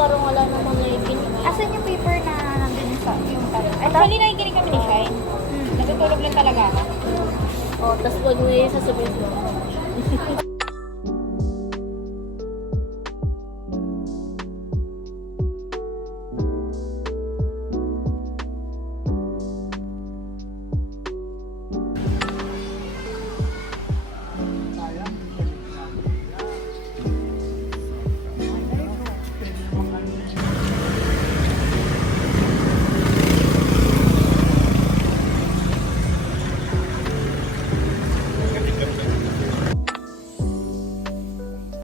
parang wala namang nakikinig. Asan yung paper na nandun sa yung tanong? Actually, nakikinig kami ni Shine. Natutulog lang talaga ako. Oh, tapos pag may sasabihin mo.